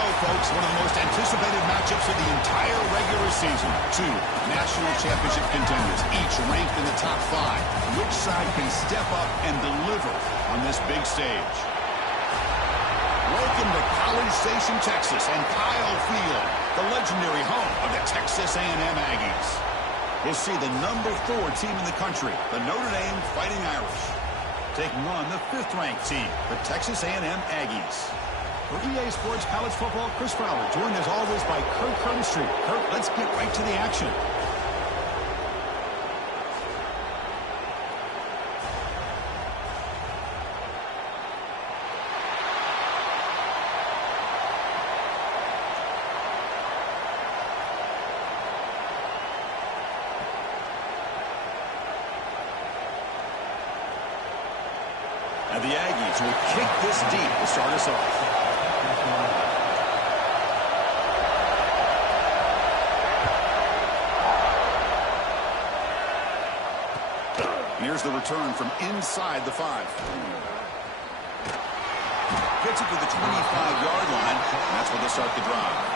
go, folks. One of the most anticipated matchups of the entire regular season. Two national championship contenders, each ranked in the top 5. Which side can step up and deliver on this big stage? Welcome to College Station, Texas, and Kyle Field, the legendary home of the Texas A&M Aggies. We'll see the number 4 team in the country, the Notre Dame Fighting Irish, taking on the 5th-ranked team, the Texas A&M Aggies. For EA Sports College Football, Chris Fowler, joined as always by Kirk Herbstreit. Kirk, let's get right to the action. And the Aggies will kick this deep to start us off. And here's the return from inside the 5. Gets it to the 25-yard line, and that's where they'll start the drive.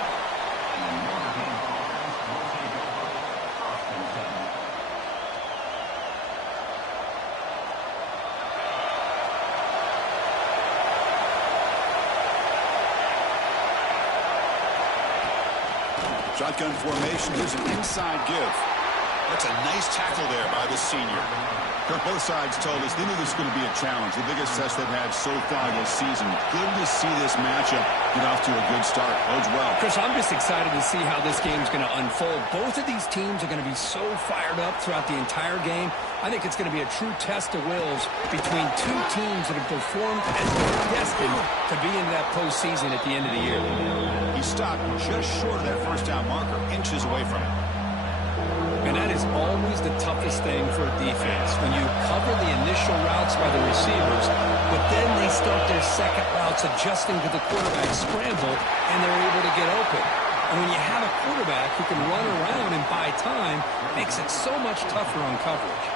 Shotgun formation. Here's an inside give. That's a nice tackle there by the senior. Both sides told us they knew this was going to be a challenge, the biggest test they've had so far this season. Good to see this matchup get off to a good start. Bodes well. Chris, I'm just excited to see how this game's going to unfold. Both of these teams are going to be so fired up throughout the entire game. I think it's going to be a true test of wills between two teams that have performed as they're destined to be in that postseason at the end of the year. He stopped just short of that first down marker, inches away from it. And that is always the toughest thing for a defense, when you cover the initial routes by the receivers, but then they start their second routes adjusting to the quarterback's scramble, and they're able to get open. And when you have a quarterback who can run around and buy time, it makes it so much tougher on coverage.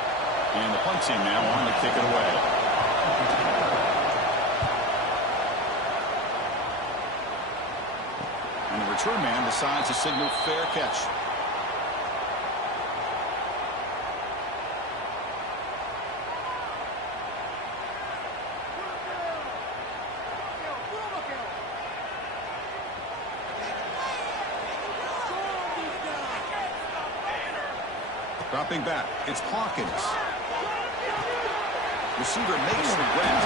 And the punt team now on to kick it away. And the return man decides to signal fair catch. Dropping back, it's Hawkins. Receiver makes the grab.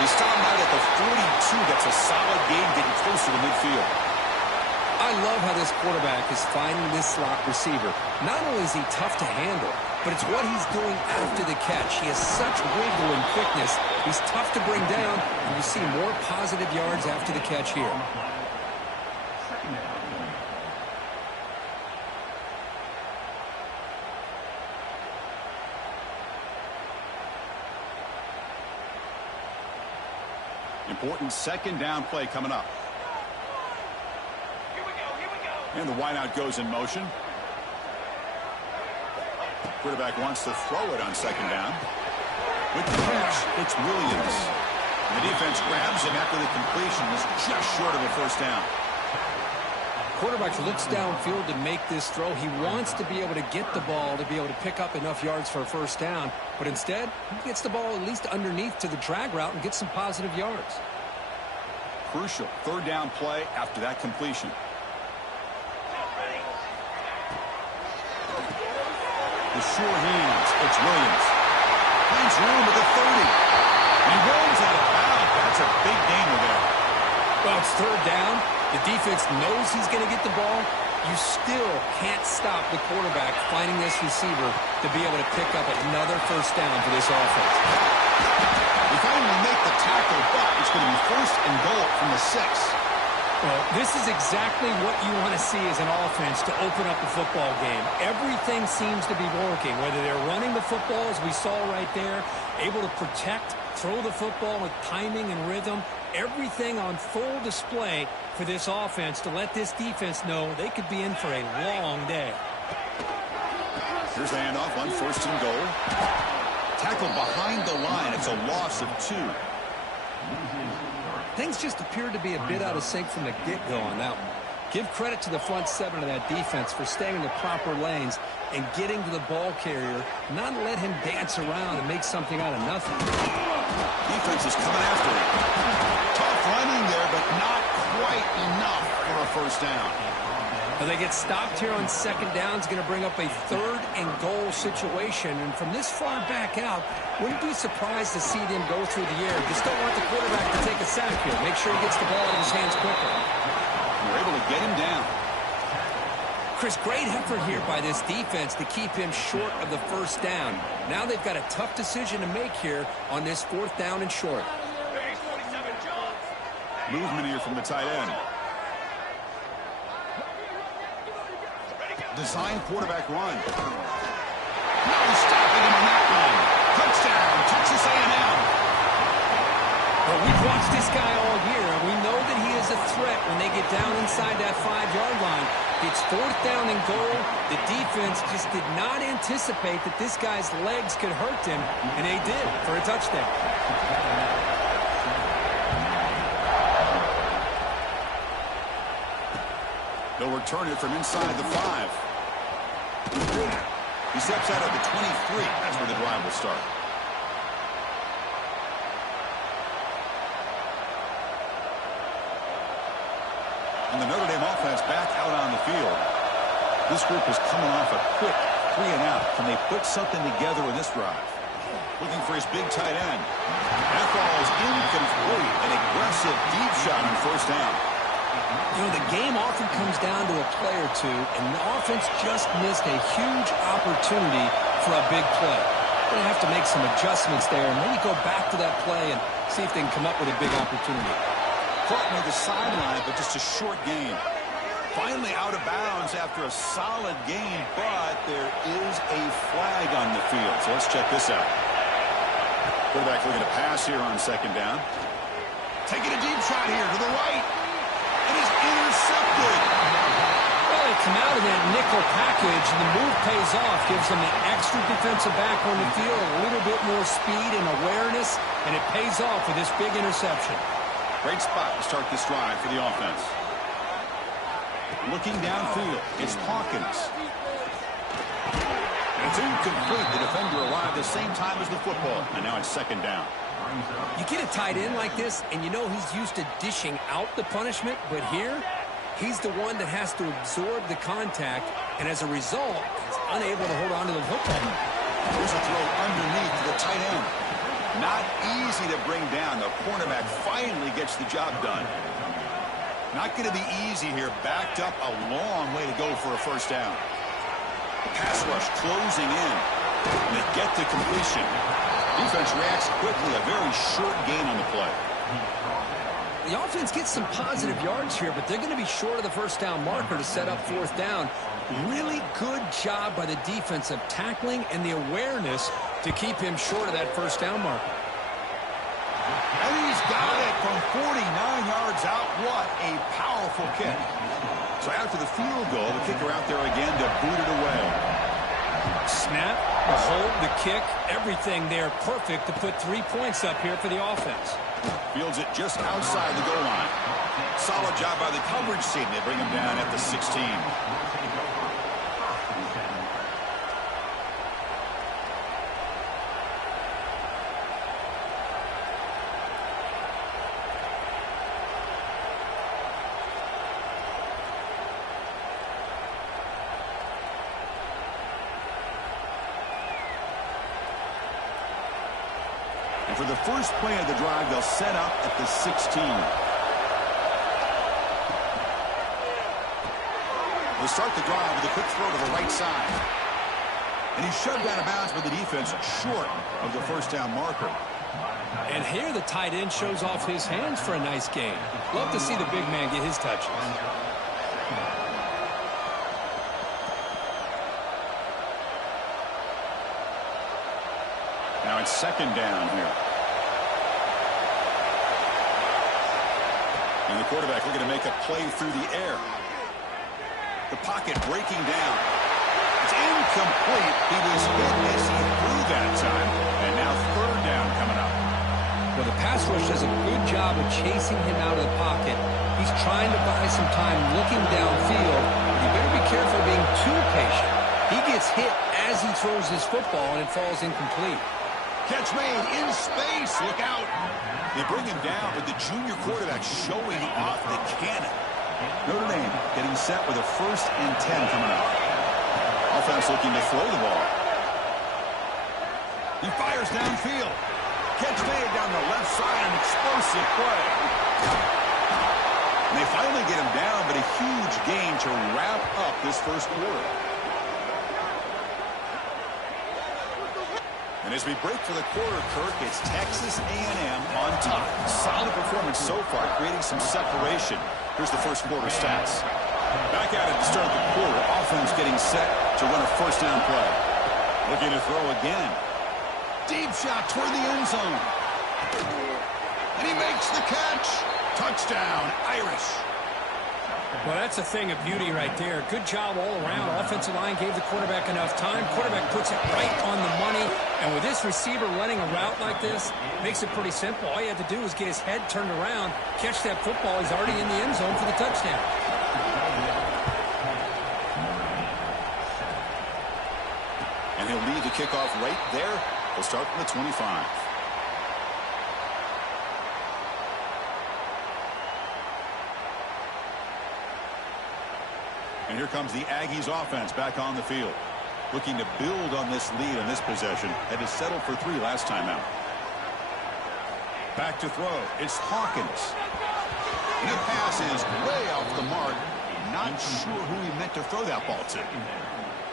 He stopped out at the 42. That's a solid gain getting closer to midfield. I love how this quarterback is finding this slot receiver. Not only is he tough to handle, but it's what he's doing after the catch. He has such wiggle and quickness. He's tough to bring down, and you see more positive yards after the catch here. Important second down play coming up. And the wideout goes in motion. Quarterback wants to throw it on second down. With the catch, it's Williams. And the defense grabs him after the completion. Is just short of a first down. Quarterback looks downfield to make this throw. He wants to be able to get the ball to be able to pick up enough yards for a first down. But instead, he gets the ball at least underneath to the drag route and gets some positive yards. Crucial third down play after that completion. The sure hands. It's Williams. Finds room at the 30. He rolls out of bounds. That's a big gainer there. Well, it's third down. The defense knows he's going to get the ball. You still can't stop the quarterback finding this receiver to be able to pick up another first down for this offense. They finally make the tackle, but it's going to be first and goal from the 6. Well, this is exactly what you want to see as an offense to open up a football game. Everything seems to be working, whether they're running the football, as we saw right there, able to protect, throw the football with timing and rhythm. Everything on full display for this offense to let this defense know they could be in for a long day. Here's the handoff on first and goal. Tackle behind the line. It's a loss of 2. Things just appeared to be a bit out of sync from the get-go on that one. Give credit to the front seven of that defense for staying in the proper lanes and getting to the ball carrier, not let him dance around and make something out of nothing. Defense is coming after him. Tough running there, but not quite enough for a first down. Well, they get stopped here on second down. It's going to bring up a 3rd and goal situation. And from this far back out, wouldn't be surprised to see them go through the air. Just don't want the quarterback to take a sack here. Make sure he gets the ball in his hands quickly. They're able to get him down. Chris, great effort here by this defense to keep him short of the first down. Now they've got a tough decision to make here on this 4th down and short. Movement here from the tight end. Design quarterback run. No stopping him on that one. Touchdown, Texas A&M. Well, we've watched this guy all year, and we know that he is a threat when they get down inside that 5-yard line. It's 4th down and goal. The defense just did not anticipate that this guy's legs could hurt him, and they did for a touchdown. They'll return it from inside the 5. He steps out at the 23. That's where the drive will start. And the Notre Dame offense back out on the field. This group is coming off a quick 3 and out. Can they put something together in this drive? Looking for his big tight end. That ball is incomplete. An aggressive deep shot on first down. You know, the game often comes down to a play or two, and the offense just missed a huge opportunity for a big play. They're going to have to make some adjustments there and maybe go back to that play and see if they can come up with a big opportunity. Caught near the sideline, but just a short gain. Finally out of bounds after a solid gain, but there is a flag on the field. So let's check this out. Quarterback looking to pass here on second down. Taking a deep shot here to the right. It is intercepted. Well, they come out of that nickel package, and the move pays off. Gives them an extra defensive back on the field, a little bit more speed and awareness, and it pays off with this big interception. Great spot to start this drive for the offense. Looking downfield, it's Hawkins. And it's incomplete. The defender arrived the same time as the football, and now it's second down. You get a tight end like this, and you know he's used to dishing out the punishment, but here, he's the one that has to absorb the contact, and as a result, he's unable to hold on to the football. Here's a throw underneath to the tight end. Not easy to bring down. The cornerback finally gets the job done. Not going to be easy here. Backed up a long way to go for a first down. Pass rush closing in. And they get to completion. Defense reacts quickly. A very short gain on the play. The offense gets some positive yards here, but they're going to be short of the first down marker to set up 4th down. Really good job by the defense of tackling and the awareness to keep him short of that first down marker. And he's got it from 49 yards out. What a powerful kick. So after the field goal, the kicker out there again to boot it away. Snap, the hold, the kick, everything there perfect to put 3 points up here for the offense. Fields it just outside the goal line. Solid job by the coverage team. They bring him down at the 16. And for the first play of the drive, they'll set up at the 16. They'll start the drive with a quick throw to the right side. And he's shoved out of bounds by the defense short of the first down marker. And here the tight end shows off his hands for a nice gain. Love to see the big man get his touches. Now it's second down here. And the quarterback looking to make a play through the air. The pocket breaking down. It's incomplete. He was hit as he threw that time. And now third down coming up. Well, the pass pass rush does a good job of chasing him out of the pocket. He's trying to buy some time looking downfield. You better be careful being too patient. He gets hit as he throws this football, and it falls incomplete. Catch made in space. Look out. They bring him down, but the junior quarterback showing off the cannon. Notre Dame getting set with a 1st and 10 coming up. Offense looking to throw the ball. He fires downfield. Catch made down the left side, an explosive play. And they finally get him down, but a huge gain to wrap up this first quarter. And as we break for the quarter, Kirk, it's Texas A&M on top. Solid performance so far, creating some separation. Here's the first quarter stats. Back at it to start the quarter. Offense getting set to run a 1st down play. Looking to throw again. Deep shot toward the end zone. And he makes the catch. Touchdown, Irish. Well, that's a thing of beauty right there. Good job all around. Offensive line gave the quarterback enough time. Quarterback puts it right on the money. And with this receiver running a route like this, makes it pretty simple. All you have to do is get his head turned around, catch that football. He's already in the end zone for the touchdown. And he'll lead the kickoff right there. He'll start from the 25. And here comes the Aggies offense back on the field. Looking to build on this lead in this possession. Had to settle for 3 last time out. Back to throw. It's Hawkins. And the pass is way off the mark. Not sure who he meant to throw that ball to.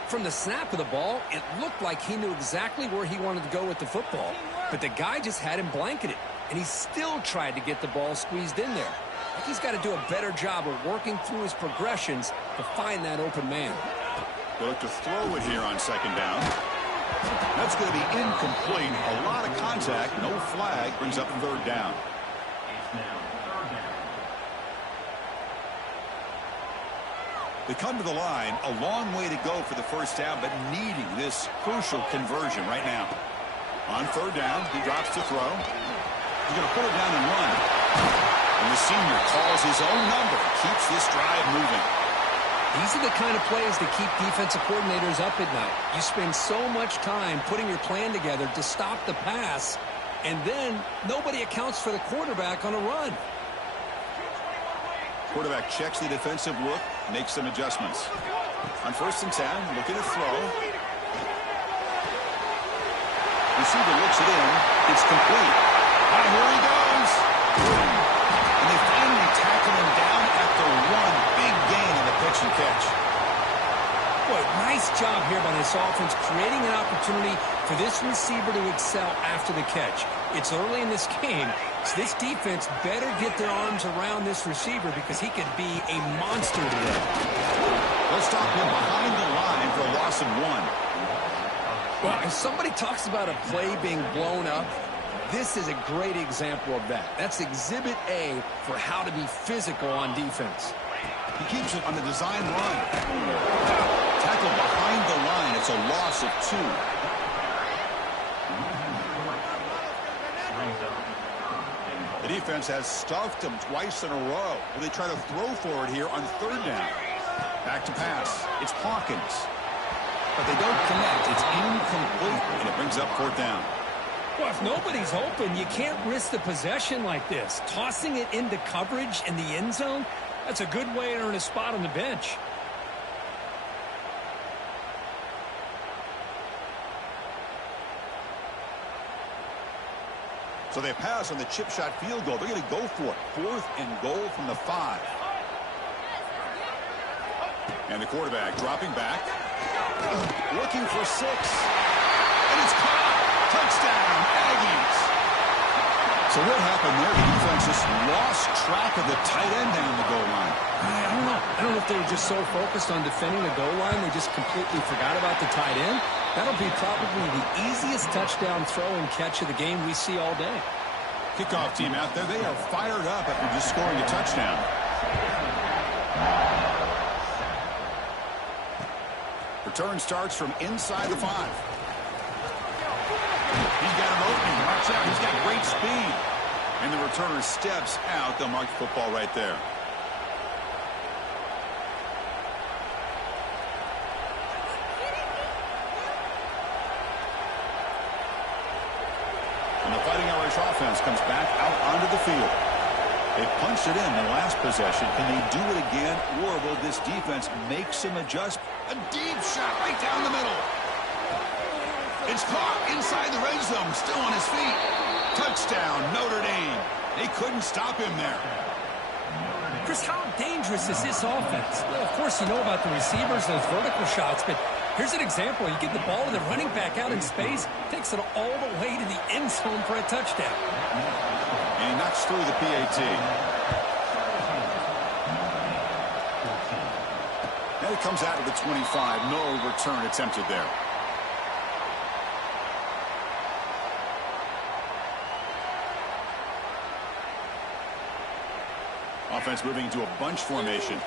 From the snap of the ball, it looked like he knew exactly where he wanted to go with the football. But the guy just had him blanketed. And he still tried to get the ball squeezed in there. I think he's got to do a better job of working through his progressions to find that open man. They look to throw it here on 2nd down. That's going to be incomplete. A lot of contact. No flag. Brings up 3rd down. They come to the line. A long way to go for the 1st down, but needing this crucial conversion right now. On 3rd down, he drops to throw. He's going to put it down and run. And the senior calls his own number. Keeps this drive moving. These are the kind of plays that keep defensive coordinators up at night. You spend so much time putting your plan together to stop the pass, and then nobody accounts for the quarterback on a run. Quarterback checks the defensive look, makes some adjustments. On 1st and 10, looking to throw. Receiver looks it in. It's complete. And here he goes. And they finally tackle him down after 1 big gain on the pitch and catch. Boy, nice job here by this offense, creating an opportunity for this receiver to excel after the catch. It's early in this game, so this defense better get their arms around this receiver because he could be a monster today. They'll stop him behind the line for a loss of 1. Well, if somebody talks about a play being blown up, this is a great example of that. That's exhibit A for how to be physical on defense. He keeps it on the design run. Tackle behind the line. It's a loss of 2. The defense has stuffed him twice in a row. They try to throw for it here on 3rd down. Back to pass. It's Hawkins. But they don't connect. It's incomplete, and it brings up 4th down. Well, if nobody's open, you can't risk the possession like this. Tossing it into coverage in the end zone, that's a good way to earn a spot on the bench. So they pass on the chip shot field goal. They're going to go for it. 4th and goal from the 5. And the quarterback dropping back. Looking for 6. And it's caught. Touchdown, Aggies. So what happened there? The defense just lost track of the tight end down the goal line. I don't know. I don't know if they were just so focused on defending the goal line, they just completely forgot about the tight end. That'll be probably the easiest touchdown throw and catch of the game we see all day. Kickoff team out there, they are fired up after just scoring a touchdown. Return starts from inside the 5. He's got an opening. Watch out. He's got great speed. And the returner steps out. They'll mark the football right there. And the Fighting Irish offense comes back out onto the field. They punched it in the last possession. Can they do it again, or will this defense make some adjustments? A deep shot right down the middle. It's caught inside the red zone, still on his feet. Touchdown, Notre Dame. They couldn't stop him there. Chris, how dangerous is this offense? Well, of course, you know about the receivers, those vertical shots, but here's an example. You get the ball to the running back out in space, takes it all the way to the end zone for a touchdown. And he knocks through the PAT. Now he comes out of the 25. No return attempted there. Offense moving into a bunch formation.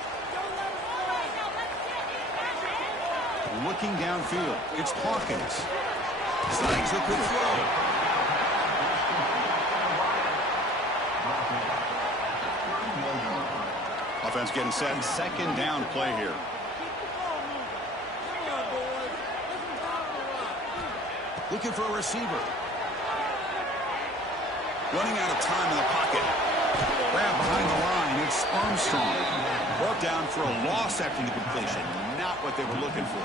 Looking downfield. It's Hawkins. Snags the quick throw. Offense getting set. Second down play here. Looking for a receiver. Running out of time in the pocket. Grab behind the line. It's Armstrong. Brought down for a loss after the completion. Not what they were looking for.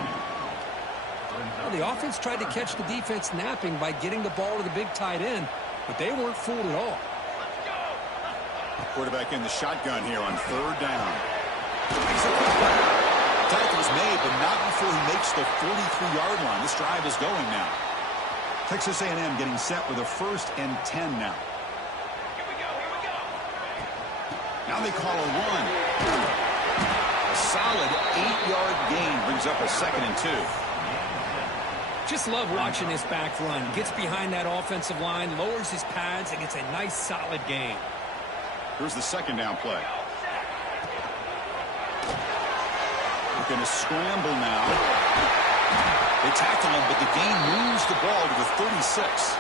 Well, the offense tried to catch the defense napping by getting the ball to the big tight end, but they weren't fooled at all. Quarterback in the shotgun here on third down. Tackle's made, but not before he makes the 43-yard line. This drive is going now. Texas A&M getting set with a 1st and 10 now. Now they call a run. A solid 8-yard gain brings up a 2nd and 2. Just love watching this back run. Gets behind that offensive line, lowers his pads, and gets a nice solid gain. Here's the 2nd down play. We're going to scramble now. They tackle him, but the gain moves the ball to the 36.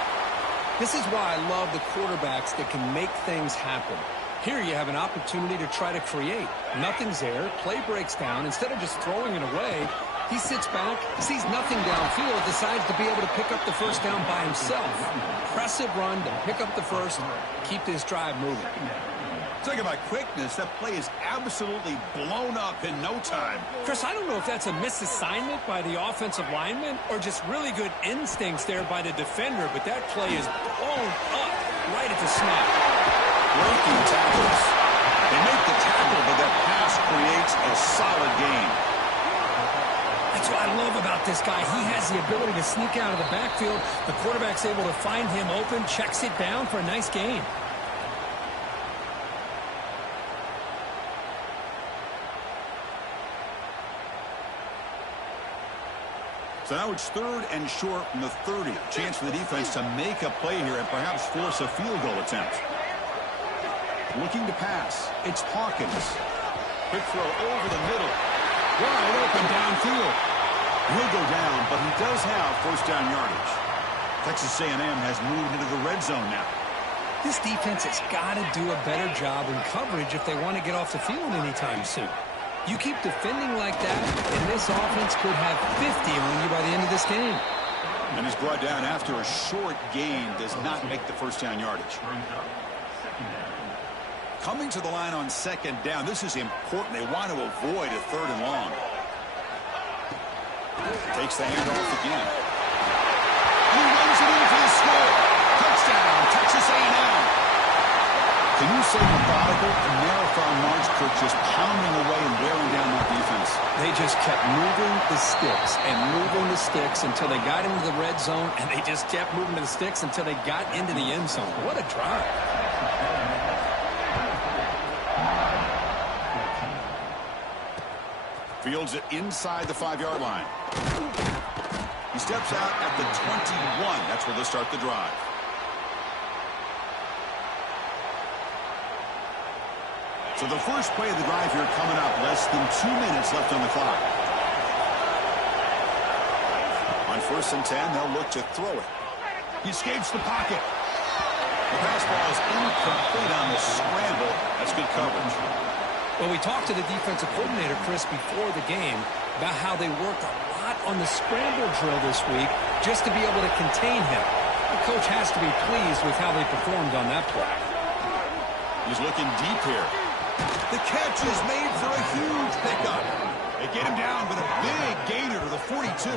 This is why I love the quarterbacks that can make things happen. Here you have an opportunity to try to create. Nothing's there. Play breaks down. Instead of just throwing it away, he sits back, sees nothing downfield, decides to be able to pick up the first down by himself. Impressive run to pick up the first, keep this drive moving. Talk about quickness. That play is absolutely blown up in no time. Chris, I don't know if that's a misassignment by the offensive lineman or just really good instincts there by the defender, but that play is blown up right at the snap. Breaking tackles. They make the tackle, but that pass creates a solid gain. That's what I love about this guy. He has the ability to sneak out of the backfield. The quarterback's able to find him open, checks it down for a nice gain. So now it's 3rd and short from the 30. Chance for the defense to make a play here and perhaps force a field goal attempt. Looking to pass. It's Hawkins. Quick throw over the middle. Wide open downfield. He'll go down, but he does have 1st down yardage. Texas A&M has moved into the red zone now. This defense has got to do a better job in coverage if they want to get off the field anytime soon. You keep defending like that, and this offense could have 50 on you by the end of this game. And he's brought down after a short gain. Does not make the 1st down yardage. Coming to the line on 2nd down. This is important. They want to avoid a 3rd and long. Takes the handoff again. And he runs it in for the score. Touchdown, Texas A&M. Can you say methodical? A marathon march, Kirk, just pounding away and wearing down that defense. They just kept moving the sticks and moving the sticks until they got into the red zone, and they just kept moving the sticks until they got into the end zone. What a drive. Fields it inside the 5-yard line. He steps out at the 21. That's where they'll start the drive. So the first play of the drive here coming up. Less than 2 minutes left on the clock. On 1st and 10, they'll look to throw it. He escapes the pocket. The pass ball is incomplete on the scramble. That's good coverage. Well, we talked to the defensive coordinator, Chris, before the game about how they worked a lot on the scramble drill this week just to be able to contain him. The coach has to be pleased with how they performed on that play. He's looking deep here. The catch is made for a huge pickup. They get him down, but a big gainer to the 42.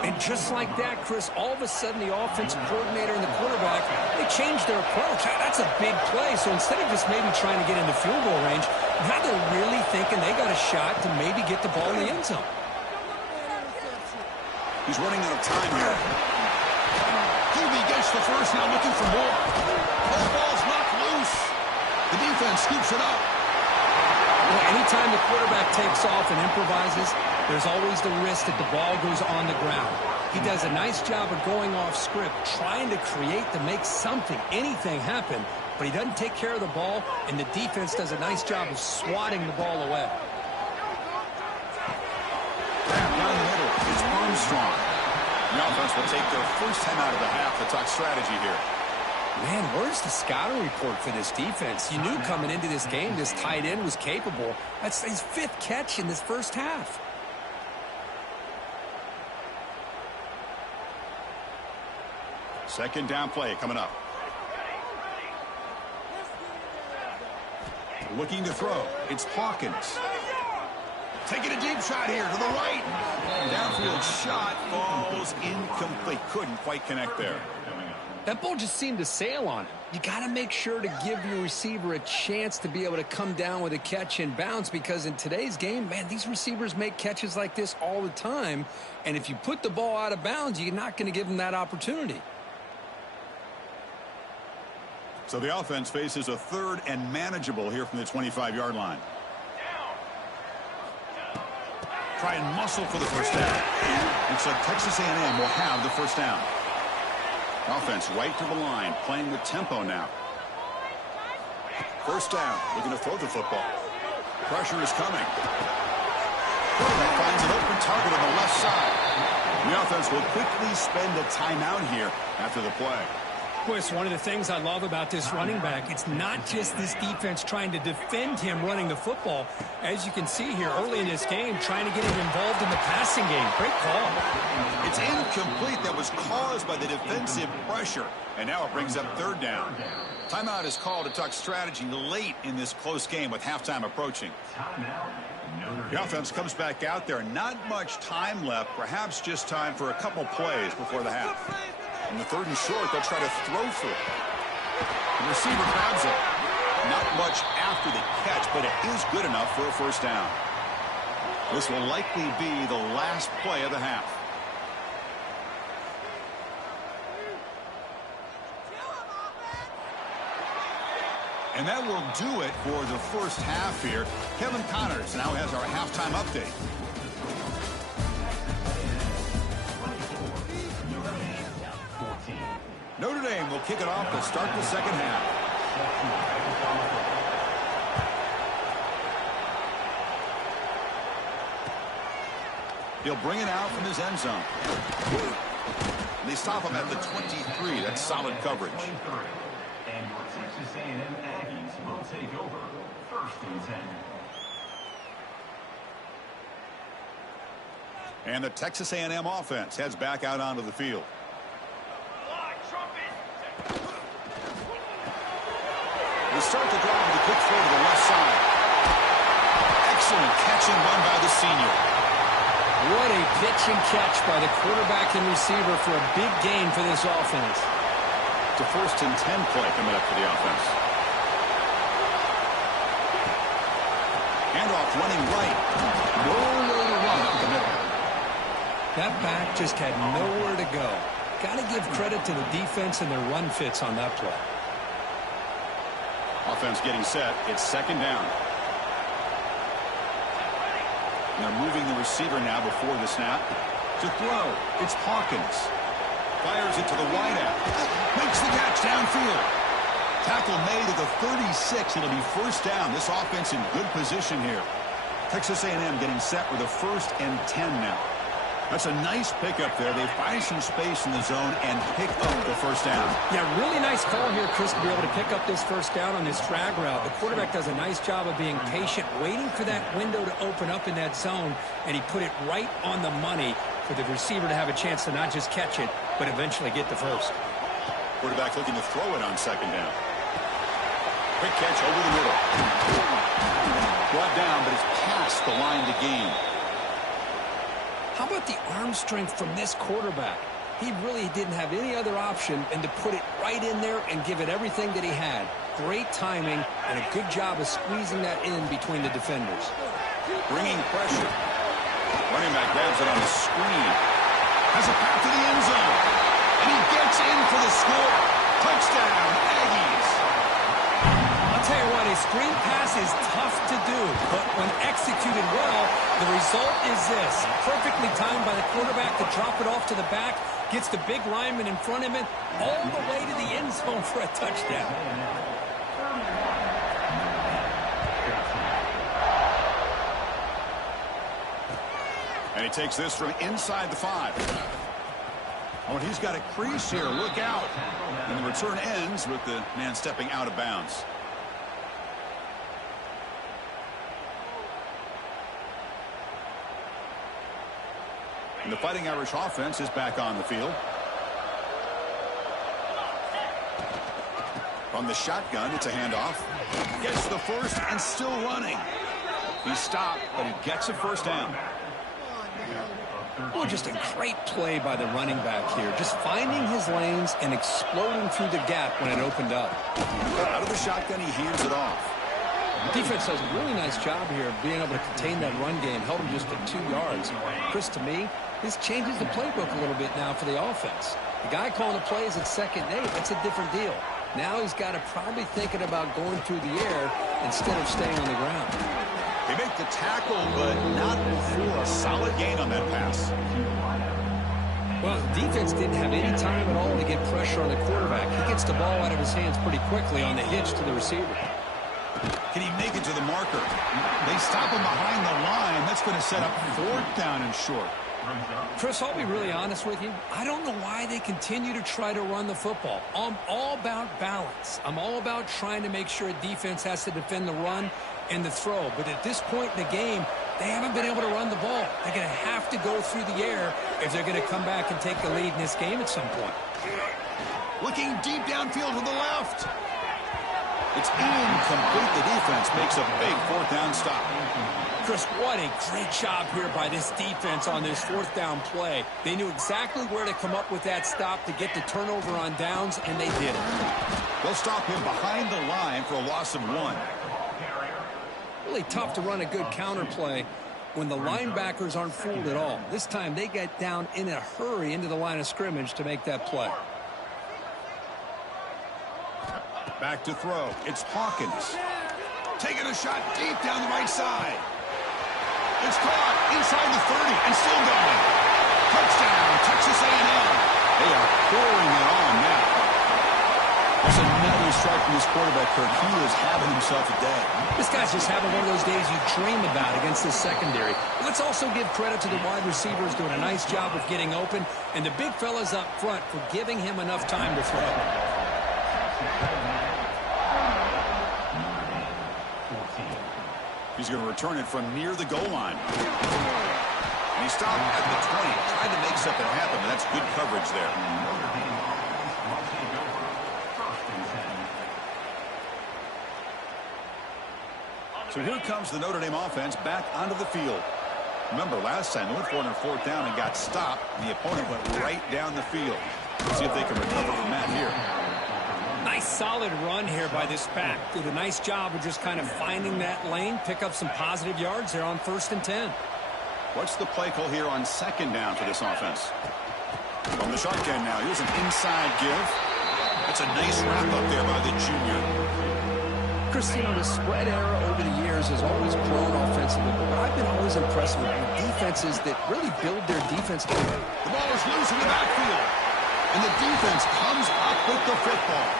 And just like that, Chris, all of a sudden the offensive coordinator and the quarterback, they changed their approach. That's a big play. So instead of just maybe trying to get into field goal range, now they're really thinking they got a shot to maybe get the ball in the end zone. He's running out of time here. QB gets the first, now looking for more. The ball's knocked loose. The defense scoops it up. Well, anytime the quarterback takes off and improvises, there's always the risk that the ball goes on the ground. He does a nice job of going off script, trying to create to make something, anything happen, but he doesn't take care of the ball, and the defense does a nice job of swatting the ball away. Down the middle, it's Armstrong. The offense will take their first time out of the half to talk strategy here. Man, where's the scouting report for this defense? You knew coming into this game this tight end was capable. That's his 5th catch in this first half. Second down play coming up. Looking to throw. It's Hawkins. Taking a deep shot here to the right. Downfield shot falls incomplete. Couldn't quite connect there. That ball just seemed to sail on him. You got to make sure to give your receiver a chance to be able to come down with a catch and bounce, because in today's game, man, these receivers make catches like this all the time. And if you put the ball out of bounds, you're not going to give them that opportunity. So the offense faces a 3rd and manageable here from the 25-yard line. Try and muscle for the first down. Looks like Texas A&M will have the first down. Offense right to the line, playing with tempo now. First down, looking to throw the football. Pressure is coming. Quarterback finds an open target on the left side. The offense will quickly spend a timeout here after the play. Boy, it's one of the things I love about this running back. It's not just this defense trying to defend him running the football. As you can see here early in this game, trying to get him involved in the passing game. Great call. It's incomplete. That was caused by the defensive pressure. And now it brings up 3rd down. Timeout is called to talk strategy late in this close game with halftime approaching. The offense comes back out there. Not much time left. Perhaps just time for a couple plays before the half. On the 3rd and short, they'll try to throw for it. The receiver grabs it. Not much after the catch, but it is good enough for a first down. This will likely be the last play of the half. And that will do it for the first half here. Kevin Connors now has our halftime update. Notre Dame will kick it off to start the second half. He'll bring it out from his end zone. They stop him at the 23. That's solid coverage. And your Texas A&M Aggies will take over 1st and 10. And the Texas A&M offense heads back out onto the field. They start the drive with a quick throw to the left side. Excellent catch and run by the senior. What a pitch and catch by the quarterback and receiver for a big gain for this offense. It's a 1st and 10 play coming up for the offense. Handoff running right. Nowhere to run up the middle. That back just had nowhere to go. Got to give credit to the defense and their run fits on that play. Offense getting set. It's 2nd down. And they're moving the receiver now before the snap. To throw, it's Hawkins. Fires it to the wideout. Makes the catch downfield. Tackle made at the 36. It'll be first down. This offense in good position here. Texas A&M getting set with a 1st and 10 now. That's a nice pickup there. They find some space in the zone and pick up the first down. Yeah, really nice call here, Chris, to be able to pick up this first down on this drag route. The quarterback does a nice job of being patient, waiting for that window to open up in that zone, and he put it right on the money for the receiver to have a chance to not just catch it, but eventually get the first. Quarterback looking to throw it on second down. Quick catch over the middle. Brought down, but it's past the line to gain. How about the arm strength from this quarterback? He really didn't have any other option than to put it right in there and give it everything that he had. Great timing and a good job of squeezing that in between the defenders. Bringing pressure. Running back grabs it on the screen. Has a path to the end zone. And he gets in for the score. Touchdown, Aggies. I'll tell you what, a screen pass is tough to do, but when executed well, the result is this. Perfectly timed by the quarterback to drop it off to the back, gets the big lineman in front of him, all the way to the end zone for a touchdown. And he takes this from inside the 5. Oh, and he's got a crease here. Look out. And the return ends with the man stepping out of bounds. And the Fighting Irish offense is back on the field. From the shotgun, it's a handoff. Gets the first and still running. He stopped, but he gets a first down. Oh, just a great play by the running back here. Just finding his lanes and exploding through the gap when it opened up. Out of the shotgun, he hands it off. Defense does a really nice job here of being able to contain that run game. Held him just at 2 yards. Chris, to me, this changes the playbook a little bit now for the offense. The guy calling the plays at 2nd and 8, that's a different deal. Now he's got to probably thinking about going through the air instead of staying on the ground. They make the tackle, but not before a solid gain on that pass. Well, the defense didn't have any time at all to get pressure on the quarterback. He gets the ball out of his hands pretty quickly on the hitch to the receiver. Can he make it to the marker? They stop him behind the line. That's going to set up 4th down and short. Chris, I'll be really honest with you. I don't know why they continue to try to run the football. I'm all about balance. I'm all about trying to make sure a defense has to defend the run and the throw. But at this point in the game, they haven't been able to run the ball. They're going to have to go through the air if they're going to come back and take the lead in this game at some point. Looking deep downfield to the left. It's incomplete. The defense makes a big 4th down stop. Chris, what a great job here by this defense on this 4th down play. They knew exactly where to come up with that stop to get the turnover on downs, and they did it. They'll stop him behind the line for a loss of 1. Really tough to run a good counter play when the linebackers aren't fooled at all. This time they get down in a hurry into the line of scrimmage to make that play. Back to throw. It's Hawkins. Taking a shot deep down the right side. It's caught inside the 30 and still going. Touchdown, Texas A&M. They are pouring it on now. There's another strike from this quarterback, Kirk. He is having himself a day. This guy's just having one of those days you dream about against this secondary. Let's also give credit to the wide receivers doing a nice job of getting open, and the big fellas up front for giving him enough time to throw. He's going to return it from near the goal line. And he stopped at the 20, trying to make something happen, but that's good coverage there. So here comes the Notre Dame offense back onto the field. Remember, last time they went for it on 4th down and got stopped, and the opponent went right down the field. Let's see if they can recover from that here. Nice solid run here by this back. Did a nice job of just kind of finding that lane, pick up some positive yards there on 1st and 10. What's the play call here on 2nd down for this offense? From the shotgun now, here's an inside give. That's a nice wrap up there by the junior. Christine, the spread era over the years has always grown offensively, but I've been always impressed with defenses that really build their defense game. The ball is loose in the backfield, and the defense comes up with the football.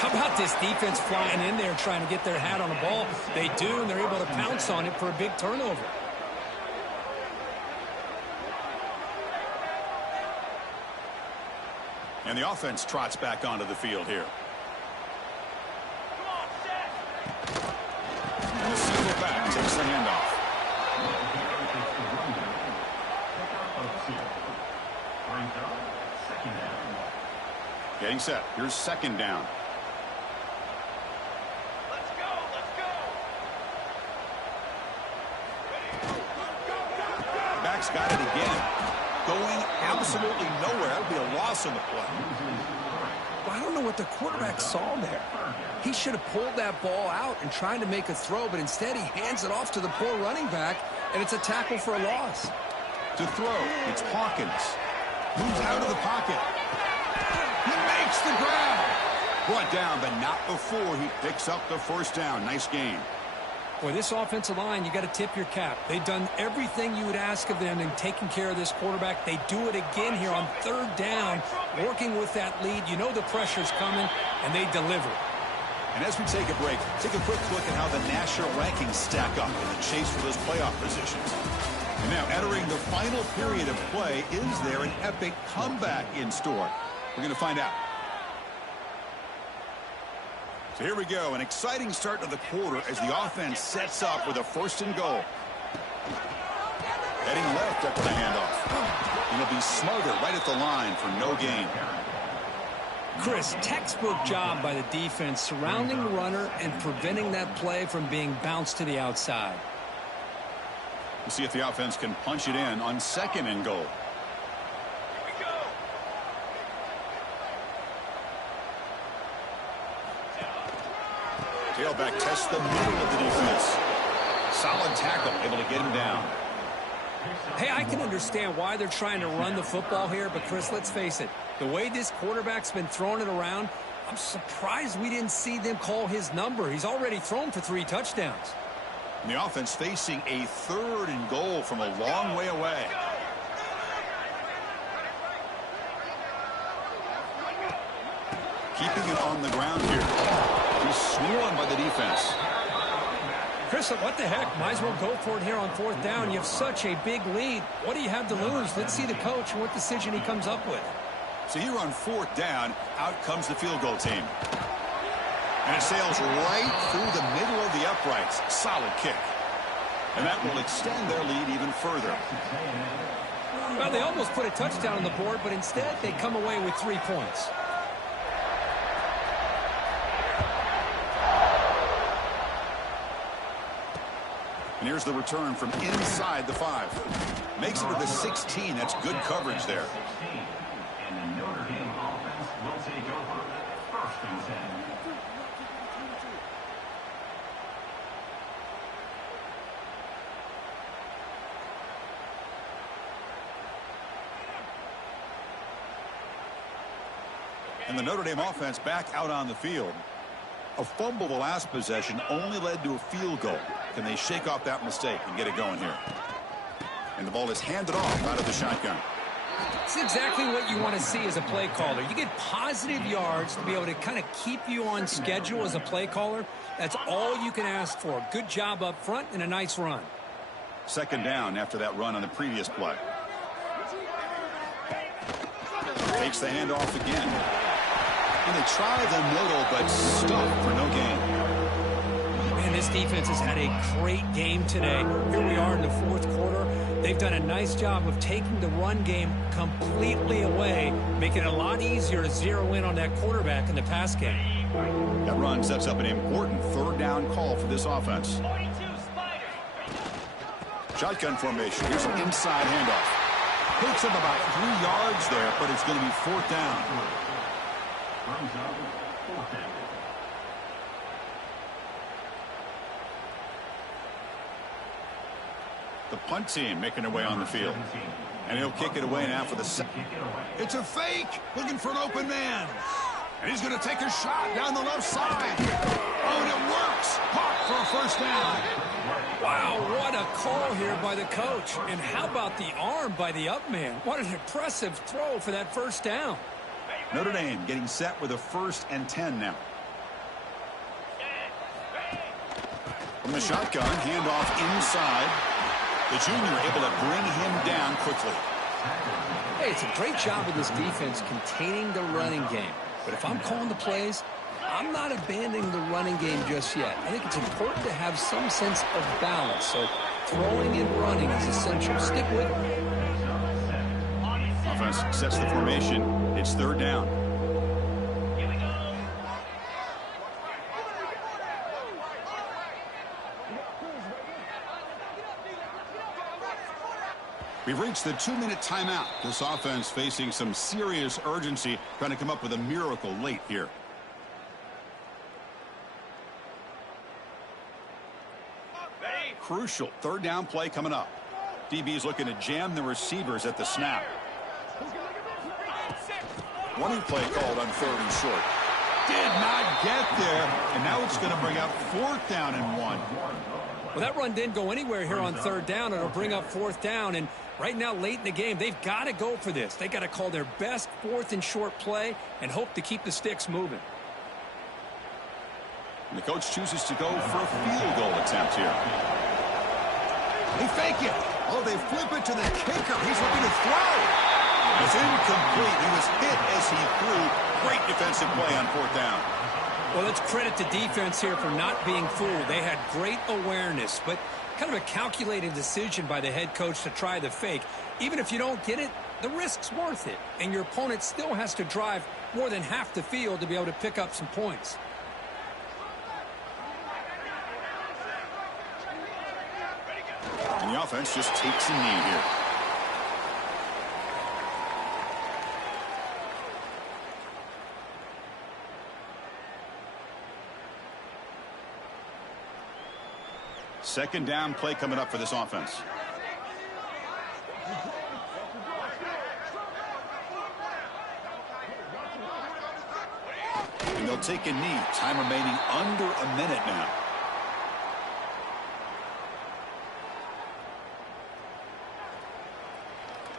How about this defense flying in there trying to get their hat on the ball? They do, and they're able to pounce on it for a big turnover. And the offense trots back onto the field here. And the single back takes the handoff. Getting set. Here's second down. Back's got it again. Going absolutely nowhere. That'll be a loss on the play. Well, I don't know what the quarterback saw there. He should have pulled that ball out and tried to make a throw, but instead he hands it off to the poor running back, and it's a tackle for a loss. To throw, it's Hawkins. Moves out of the pocket. He makes the grab. Brought down, but not before he picks up the first down. Nice game. Boy, this offensive line, you got to tip your cap. They've done everything you would ask of them in taking care of this quarterback. They do it again here on third down, working with that lead. You know the pressure's coming, and they deliver. And as we take a break, take a quick look at how the national rankings stack up in the chase for those playoff positions. And now, entering the final period of play, is there an epic comeback in store? We're going to find out. So here we go, an exciting start to the quarter as the offense sets up with a first and goal. Heading left after the handoff. And he'll be smarter right at the line for no gain. Chris, textbook job by the defense surrounding the runner and preventing that play from being bounced to the outside. We'll see if the offense can punch it in on second and goal. Tailback tests the middle of the defense. Solid tackle, able to get him down. Hey, I can understand why they're trying to run the football here, but Chris, let's face it. The way this quarterback's been throwing it around, I'm surprised we didn't see them call his number. He's already thrown for 3 touchdowns. And the offense facing a third and goal from a long way away. Keeping it on the ground here. He's swarmed by the defense. Chris, what the heck? Might as well go for it here on fourth down. You have such a big lead. What do you have to lose? Let's see the coach and what decision he comes up with. So here on fourth down, out comes the field goal team. And it sails right through the middle of the uprights. Solid kick. And that will extend their lead even further. Well, they almost put a touchdown on the board, but instead they come away with 3 points. And here's the return from inside the 5. Makes it to the 16. That's good coverage there. And the Notre Dame offense will take over. First and 10. And the Notre Dame offense back out on the field. A fumble the last possession only led to a field goal. Can they shake off that mistake and get it going here? And the ball is handed off out of the shotgun. It's exactly what you want to see as a play caller. You get positive yards to be able to kind of keep you on schedule as a play caller. That's all you can ask for. Good job up front and a nice run. Second down after that run on the previous play. Takes the handoff again. And they try the middle, but stuck for no gain. Man, this defense has had a great game today. Here we are in the fourth quarter. They've done a nice job of taking the run game completely away, making it a lot easier to zero in on that quarterback in the pass game. That run sets up an important third down call for this offense. Shotgun formation. Here's an inside handoff. Picks up about 3 yards there, but it's going to be fourth down. The punt team making their way on the field. And he'll kick it away now for the second. It's a fake. Looking for an open man. And he's going to take a shot down the left side. Oh, and it works. Caught for a first down. Wow, what a call here by the coach. And how about the arm by the up man? What an impressive throw for that first down. Notre Dame getting set with a 1st and 10 now. From the shotgun, handoff inside. The junior able to bring him down quickly. Hey, it's a great job of this defense containing the running game. But if I'm calling the plays, I'm not abandoning the running game just yet. I think it's important to have some sense of balance. So throwing and running is essential. Stick with it. Offense sets the formation. It's third down. We've reached the 2-minute timeout. This offense facing some serious urgency, trying to come up with a miracle late here. Crucial third down play coming up. DB's looking to jam the receivers at the snap. Running play called on third and short. Did not get there, and now it's going to bring up fourth down and 1. Well, that run didn't go anywhere here on third down. It'll bring up fourth down, and right now, late in the game, they've got to go for this. They've got to call their best fourth and short play and hope to keep the sticks moving. And the coach chooses to go for a field goal attempt here. They fake it. Oh, they flip it to the kicker. He's looking to throw. It's incomplete. He was hit as he threw. Great defensive play on fourth down. Well, let's credit the defense here for not being fooled. They had great awareness, but kind of a calculated decision by the head coach to try the fake. Even if you don't get it, the risk's worth it. And your opponent still has to drive more than half the field to be able to pick up some points. And the offense just takes a knee here. Second down play coming up for this offense. And they'll take a knee. Time remaining under a minute now.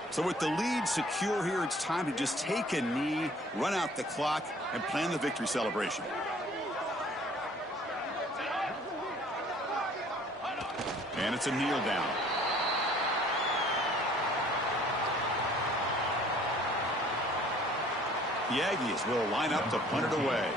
So with the lead secure here, it's time to just take a knee, run out the clock, and plan the victory celebration. And it's a kneel down. The Aggies will line up to punt it away.